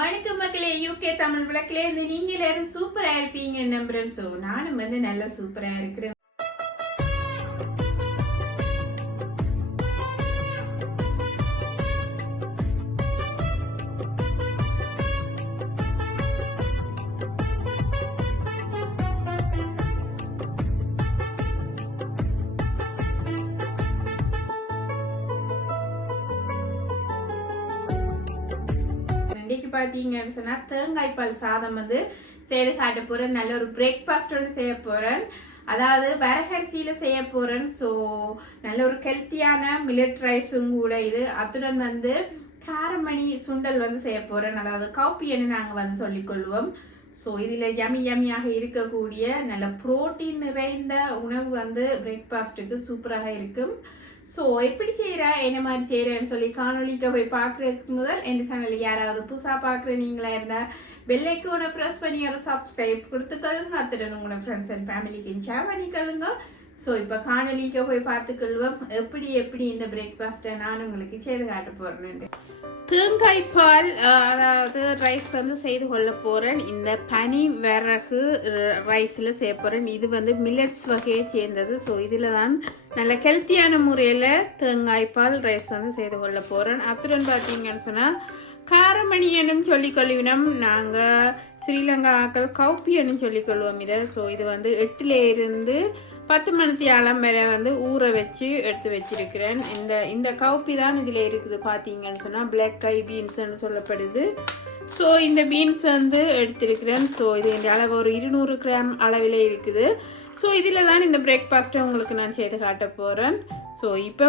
வணக்கம் மக்களே, யூகே தமிழ் விளக்கிலே இருந்து நீங்க எல்லாரும் சூப்பரா இருப்பீங்க நம்புறேன். ஸோ நானும் நல்லா சூப்பரா இருக்கிறேன். இன்னைக்கு பார்த்தீங்கன்னு சொன்னால் தேங்காய் பால் சாதம் செய்து காட்ட போகிறேன். நல்ல ஒரு பிரேக்ஃபாஸ்ட் ஒன்று செய்ய போகிறேன். அதாவது வரகரிசியில் செய்ய போகிறேன். ஸோ நல்ல ஒரு ஹெல்த்தியான மில்லட் ரைஸும் கூட இது. அத்துடன் காரமணி சுண்டல் செய்ய போகிறேன். அதாவது காப்பின்னு நாங்கள் சொல்லிக்கொள்வோம். ஸோ இதில் யம்மியாக இருக்கக்கூடிய நல்ல புரோட்டீன் நிறைந்த உணவு பிரேக்ஃபாஸ்ட்டுக்கு சூப்பராக இருக்கும். ஸோ எப்படி செய்கிறா என்ன மாதிரி செய்கிறேன்னு சொல்லி காணொலிக்கு போய் பார்க்குறதுக்கு முதல் என் சேனலில் யாராவது புதுசாக பார்க்குற நீங்களா இருந்தால் பெல்லைக்கோனை ப்ரெஸ் பண்ணி ஒரு சப்ஸ்கிரைப் கொடுத்துக்கொள்ளுங்க. அத்துடன் உங்களோட ஃப்ரெண்ட்ஸ் அண்ட் ஃபேமிலிக்கு ஷேர் பண்ணிக்கொள்ளுங்க. ஸோ இப்போ காணொலிக்கு போய் பார்த்துக்கொள்வோம் எப்படி இந்த பிரேக்ஃபாஸ்ட்டை நான் உங்களுக்கு செய்து காட்ட போகிறேன். தேங்காய் பால் அதாவது ரைஸ் செய்து கொள்ள போகிறேன். இந்த பனி விறகு ரைஸில் செய்ய போகிறேன். இது மில்லட்ஸ் வகையை சேர்ந்தது. ஸோ இதில் தான் நல்ல ஹெல்த்தியான முறையில் தேங்காய் பால் ரைஸ் செய்து கொள்ள போகிறேன். அத்துடன் பார்த்தீங்கன்னு சொன்னால் காரமணியனும் சொல்லிக்கொள்வினோம். நாங்கள் ஸ்ரீலங்கா ஆக்கள் கௌப்பியன்னு சொல்லிக்கொள்வோம் இதை. ஸோ இது 8 to 10 மணித்தியாலம் வரை ஊற வச்சு எடுத்து வச்சிருக்கிறேன். இந்த கௌப்பி தான் இதில் இருக்குது. பார்த்தீங்கன்னு சொன்னால் பிளாக் ஐ பீன்ஸ்ன்னு சொல்லப்படுது. ஸோ இந்த பீன்ஸ் எடுத்திருக்கிறேன். ஸோ இது இந்த அளவு ஒரு 200 கிராம் அளவில் இருக்குது. ஸோ இதில் தான் இந்த பிரேக்ஃபாஸ்ட்டை உங்களுக்கு நான் செய்து காட்ட போகிறேன். ஸோ இப்போ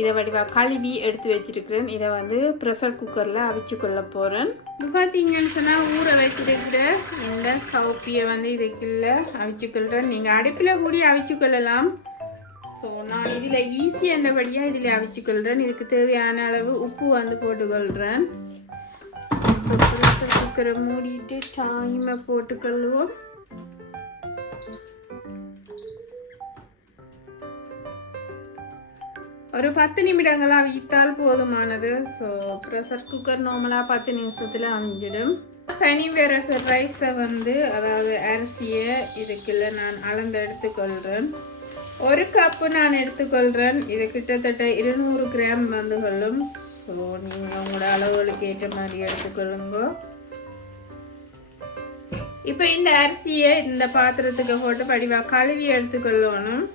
இதை வடிவாக கழுவி எடுத்து வச்சிருக்கிறேன். இதை ப்ரெஷர் குக்கரில் அவிச்சு கொள்ள போகிறேன். இப்போ பார்த்தீங்கன்னு சொன்னால் ஊற வச்சிருக்கிற இந்த கவுப்பியை இதுக்குள்ள அவிச்சுக்கொள்கிறேன். நீங்கள் அடுப்பில் கூடி அவிச்சுக்கொள்ளலாம். ஸோ நான் இதில் ஈஸியானபடியாக இதில் அவிச்சுக்கொள்கிறேன். இதுக்கு தேவையான அளவு உப்பு போட்டுக்கொள்கிறேன். ப்ரெஷர் குக்கரை மூடிட்டு டைமை போட்டுக்கொள்வோம். ஒரு 10 நிமிடங்கள் அவித்தால் போதுமானது. ஸோ ப்ரெஷர் குக்கர் நார்மலாக 10 நிமிஷத்தில் அவிஞ்சிடும். பனி விறகு ரைஸை அதாவது அரிசியை இதுக்குள்ள நான் அளந்து எடுத்துக்கொள்கிறேன். 1 கப்பு நான் எடுத்துக்கொள்கிறேன். இது கிட்டத்தட்ட 200 கிராம் கொள்ளும். ஸோ நீங்கள் உங்களோட அளவுகளுக்கு ஏற்ற மாதிரி எடுத்துக்கொள்ளுங்க. இப்போ இந்த அரிசியை இந்த பாத்திரத்துக்கு போட்டு படிவாக கழுவி எடுத்துக்கொள்ளணும்.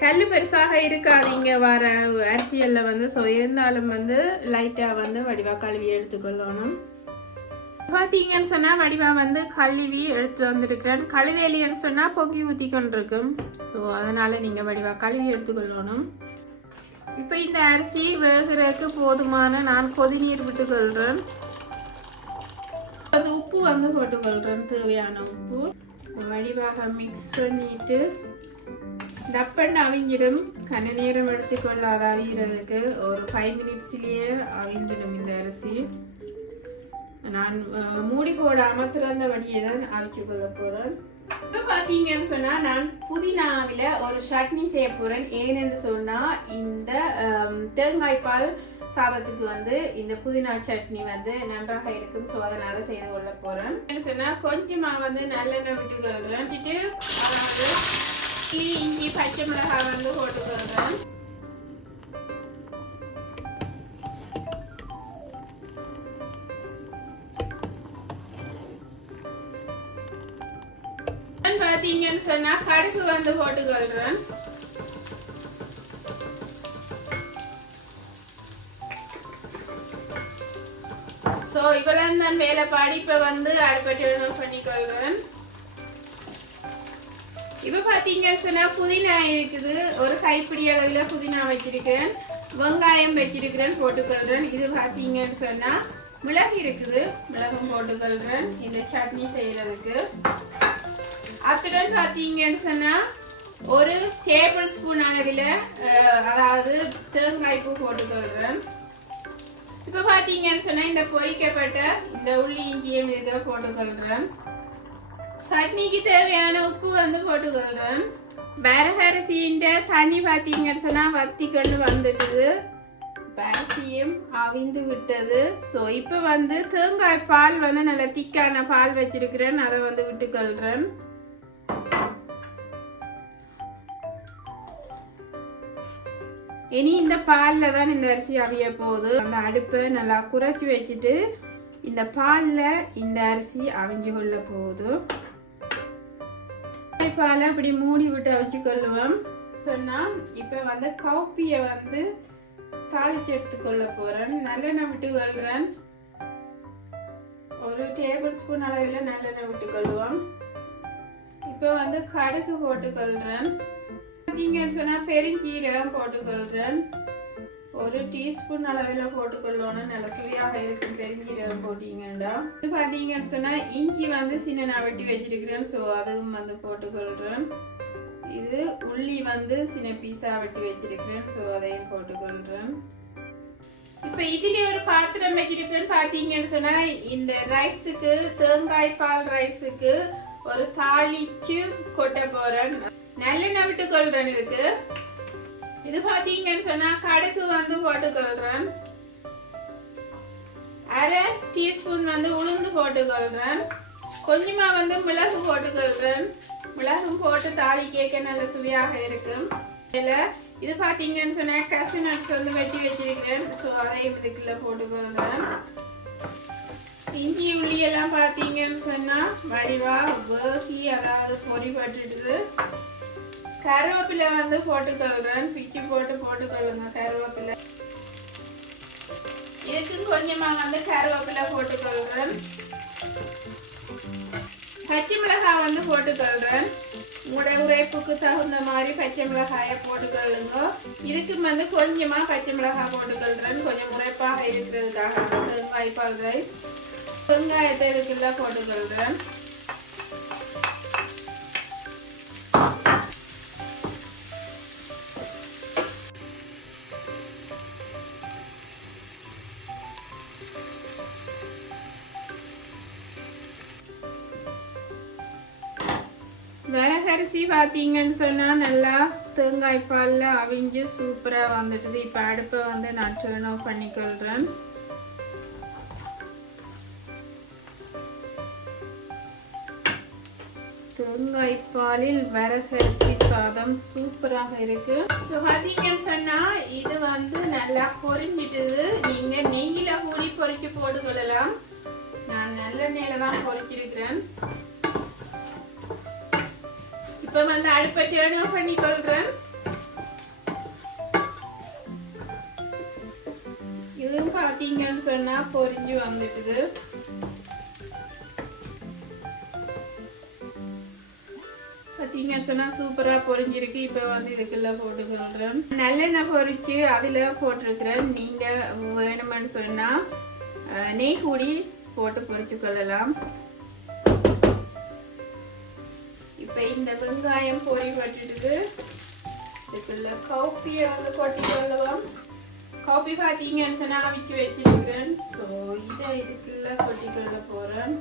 கல் பெருசாக இருக்காதீங்க வர அரிசியல்ல ஸோ இருந்தாலும் லைட்டாக வடிவாக கழுவி எடுத்துக்கொள்ளணும். பார்த்தீங்கன்னு சொன்னால் வடிவாக கழுவி எடுத்து வந்துருக்கிறேன். கழுவேலின்னு சொன்னால் பொங்கி ஊற்றி கொண்டிருக்கும். ஸோ அதனால் நீங்கள் வடிவாக கழுவி எடுத்துக்கொள்ளணும். இப்போ இந்த அரிசி வேகிறதுக்கு போதுமான நான் கொதிநீர் விட்டுக்கொள்கிறேன். அது உப்பு போட்டுக்கொள்கிறேன். தேவையான உப்பு வடிவாக மிக்ஸ் பண்ணிட்டு டப்பன் அவிஞ்சிடும். கண்ண நேரம் எடுத்துக்கொள்ளாத அவிகிறதுக்கு ஒரு 5 மினிட்ஸ்லேயே அவிஞ்சிடும் இந்த அரிசி. நான் மூடி போடாமல் திறந்த வழியை தான் அவிச்சு கொள்ள போகிறேன். இப்போ பார்த்தீங்கன்னு சொன்னால் நான் புதினாவில் ஒரு சட்னி செய்ய போகிறேன். ஏன்னு சொன்னால் இந்த தேங்காய் பால் சாதத்துக்கு இந்த புதினா சட்னி நன்றாக இருக்கும். ஸோ அதனால் செய்து கொள்ள போகிறேன். சொன்னால் கொஞ்சமாக நல்லெண்ணெய் விட்டுக்கொள்கிறேன். இஞ்சி பச்சை மிளகாய் போட்டுக்கொள்கிறேன். பார்த்தீங்கன்னு சொன்னா கடுகு போட்டுக்கொள்கிறேன். ஸோ இவ்வளவு தான் வேலைப்பாடி. இப்போ அடுப்பட்டு பண்ணிக்கொள்கிறேன். இப்போ பார்த்தீங்கன்னு சொன்னால் புதினா இருக்குது. ஒரு கைப்பிடி அளவில் புதினா வச்சிருக்கிறேன். வெங்காயம் வச்சிருக்கிறேன், போட்டுக்கொள்கிறேன். இது பார்த்தீங்கன்னு சொன்னால் மிளகு இருக்குது. மிளகும் போட்டுக்கொள்கிறேன் இந்த சட்னி செய்கிறதுக்கு. அத்துடன் பார்த்தீங்கன்னு சொன்னால் ஒரு டேபிள் ஸ்பூன் அளவில் அதாவது தேங்காய் பூ போட்டுக்கொள்கிறேன். இப்போ பார்த்தீங்கன்னு சொன்னால் இந்த பொரிக்கப்பட்ட இந்த உள்ளி இஞ்சியும் இதுக்கு போட்டுக்கொள்கிறேன். சட்னிக்கு தேவையான உப்பு போட்டுக்கொள்கிறேன். வரகரிசின்ற தண்ணி பார்த்தீங்கன்னு சொன்னால் வத்தி கொண்டு வந்துட்டுது. அரிசியும் அவிந்து விட்டது. ஸோ இப்போ வந்து தேங்காய் பால் வந்து நல்ல திக்கான பால் வச்சிருக்கிறேன், அதை வந்து விட்டுக்கொள்றேன். இனி இந்த பாலில் தான் இந்த அரிசி அவிய போகுது. அந்த அடுப்பை நல்லா குறைச்சி வச்சுட்டு இந்த பாலில் இந்த அரிசி அவிஞ்சு கொள்ள போகுது. பாலை இப்படி மூடி விட்டு அவிச்சு கொள்ளுவோம். சொன்னா இப்போ வந்து காப்பியை வந்து தாளிச்சு எடுத்துக்கொள்ள போறேன். நல்லெண்ணெய் விட்டு கொள்றேன். ஒரு டேபிள் ஸ்பூன் அளவில் நல்லெண்ணெய் விட்டு கொள்வோம். இப்போ வந்து கடுகு போட்டுக்கொள்றேன். பார்த்தீங்கன்னு சொன்னா பெருஞ்சீரகம் போட்டுக்கொள்றேன். ஒரு டீஸ்பூன் அளவில் போட்டுக்கொள்ளணும், நல்ல சுவையாக இருக்கும் பெருஞ்சீரகம் போட்டீங்கன்னா. இது பார்த்தீங்கன்னு சொன்னா இஞ்சி வந்து சின்ன நான் வெட்டி வச்சிருக்கிறேன், ஸோ அதுவும் வந்து போட்டுக்கொள்றேன். இது உள்ளி வந்து சின்ன பீஸா வெட்டி வச்சிருக்கிறேன், ஸோ அதையும் போட்டுக்கொள்றேன். இப்போ இதுல ஒரு பாத்திரம் வச்சிருக்கேன்னு பார்த்தீங்கன்னு சொன்னா இந்த ரைஸுக்கு, தேங்காய் பால் ரைஸுக்கு ஒரு தாளிச்சு கொட்ட போறேன். நல்லெண்ணெய் விட்டு கொள்றேன். இது பாத்தீங்கன்னு சொன்னா கடுகு வந்து போட்டுக்கொள்றேன். அரை டீஸ்பூன் வந்து உளுந்து போட்டுக்கொள்றேன். கொஞ்சமா வந்து மிளகு போட்டுக்கொள்றேன். மிளகும் போட்டு தாளி கேட்க நல்ல சுவையாக இருக்கும். இது பாத்தீங்கன்னு சொன்னா கஷ்யூ நட்ஸ் வந்து வெட்டி வச்சிருக்கிறேன், ஸோ அதையும் இதுக்குள்ள போட்டுக்கொள்றேன். இஞ்சி உள்ளி எல்லாம் பாத்தீங்கன்னு சொன்னா வடிவா வேகி, அதாவது பொறி பட்டுடுது. கருவேப்பிலை வந்து போட்டுக்கொள்றேன். பிச்சு போட்டுக்கொள்ளுங்க கருவேப்பிலை. இதுக்கு கொஞ்சமா வந்து கருவேப்பிலை போட்டுக்கொள்றேன். பச்சை மிளகாய் வந்து போட்டுக்கொள்றேன். உங்களோட உரைப்புக்கு தகுந்த மாதிரி பச்சை மிளகாயை போட்டுக்கொள்ளுங்க. இதுக்கு வந்து கொஞ்சமா பச்சை மிளகாய் போட்டுக்கொள்றேன், கொஞ்சம் உரைப்பாக இருக்கிறதுக்காக. தேங்காய் பால் ரைஸ். வெங்காயத்தை இதுக்குள்ள போட்டுக்கொள்றேன். வரகரிசி பார்த்தீங்கன்னு சொன்னால் நல்லா தேங்காய் பாலில் அவிஞ்சு சூப்பராக வந்துட்டுது. இப்போ அடுப்பை வந்து நான் டர்ன் ஆஃப் பண்ணிக்கொள்கிறேன். தேங்காய் பாலில் வரகரிசி சாதம் சூப்பராக இருக்கு. இப்போ பார்த்தீங்கன்னு சொன்னால் இது வந்து நல்லா பொரிஞ்சிட்டுது. நீங்கள் நெய்யில் கூடி பொரிச்சு போட்டுக்கொள்ளலாம். நான் நல்லெண்ணெயில் தான் பொரிச்சிருக்கிறேன். இப்போ வந்து அடுப்பை டர்ன் ஆஃப் பண்ணிக்கொள்றேன். இதுவும் பார்த்தீங்கன்னு சொன்னா பொரிஞ்சு வந்துட்டுது. பார்த்தீங்கன்னு சொன்னா சூப்பரா பொரிஞ்சிருக்கு. இப்போ வந்து இதுக்குள்ள போட்டுக்கொள்றேன். நல்லெண்ணெய் பொரிச்சு அதுல போட்டிருக்கிறேன். நீங்க வேணுமென்னு சொன்னா நெய் கூடி போட்டு பொரிச்சு கொள்ளலாம். இப்போ இந்த வெங்காயம் பொரி பட்டுடுது. இதுக்குள்ள காப்பியை வந்து கொட்டி கொள்ளுவோம். காப்பி பார்த்தீங்கன்னு சொன்னா அவிச்சு வச்சிருக்கிறேன். ஸோ இதை இதுக்குள்ள கொட்டி கொள்ள போறேன்.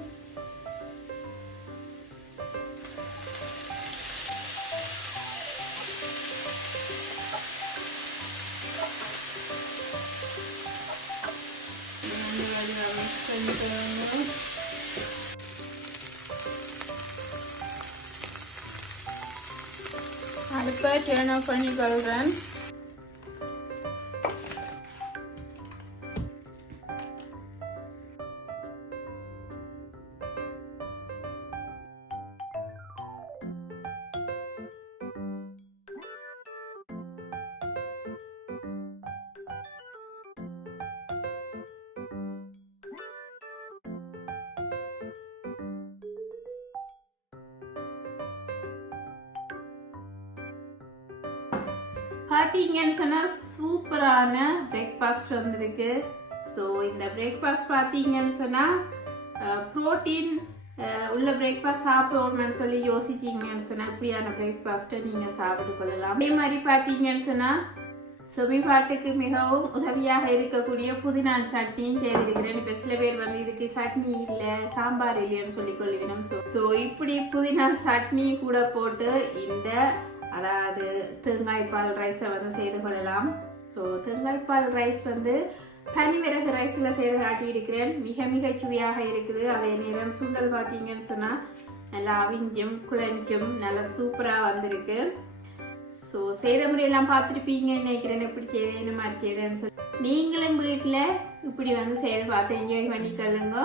அடுப்பை டர்ன் ஆஃப் பண்ணிக்கொள்றேன். பார்த்தீங்கன்னு சொன்னால் சூப்பரான பிரேக்ஃபாஸ்ட் வந்திருக்கு. ஸோ இந்த பிரேக்ஃபாஸ்ட் பார்த்தீங்கன்னு சொன்னால் ப்ரோட்டீன் உள்ள பிரேக்ஃபாஸ்ட் சாப்பிடணும்னு சொல்லி யோசிச்சிங்கன்னு சொன்னால் இப்படியான பிரேக்ஃபாஸ்ட்டை நீங்கள் சாப்பிட்டு கொள்ளலாம். அதே மாதிரி பார்த்தீங்கன்னு சொன்னால் செமிபாட்டுக்கு மிகவும் உதவியாக இருக்கக்கூடிய புதினா சட்னியும் செய்திருக்கிறேன். இப்போ சில பேர் வந்து இதுக்கு சட்னி இல்லை, சாம்பார் இல்லைன்னு சொல்லி கொள்ளுவினோம். ஸோ இப்படி புதினா சட்னி கூட போட்டு இந்த அதாவது தேங்காய் பால் ரைஸை வந்து செய்து கொள்ளலாம். ஸோ தேங்காய்பால் ரைஸ் வந்து பனிமிளகு ரைஸில் செய்து காட்டியிருக்கிறேன். மிக மிக சுவையாக இருக்குது. அதே நேரம் சுண்டல் பார்த்தீங்கன்னு சொன்னால் நல்லா அவிஞ்சும் குழஞ்சும் நல்லா சூப்பராக வந்திருக்கு. ஸோ செய்த முறையெல்லாம் பார்த்துருப்பீங்கன்னு நினைக்கிறேன். எப்படி செய்தேன் என்ன மாதிரி செய்தேன்னு சொல்லி நீங்களும் வீட்டில் இப்படி வந்து செய்து பார்த்து என்ஜாய் பண்ணிக்கொள்ளுங்க.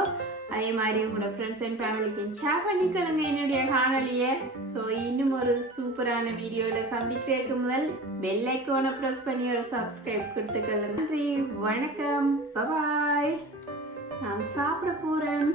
அதே மாதிரி உங்களோட ஃப்ரெண்ட்ஸ் அண்ட் ஃபேமிலிக்கு ஷேர் பண்ணிக்கொள்ளுங்க என்னுடைய காணொலியை. ஸோ இன்னும் ஒரு சூப்பரான வீடியோவில் சந்திக்கிறதுக்கு முதல் பெல் ஐக்கானை ப்ரெஸ் பண்ணி ஒரு சப்ஸ்கிரைப் கொடுத்துக்கொள்ளுங்க. நன்றி, வணக்கம், பாய். நான் சாப்பிட போகிறேன்.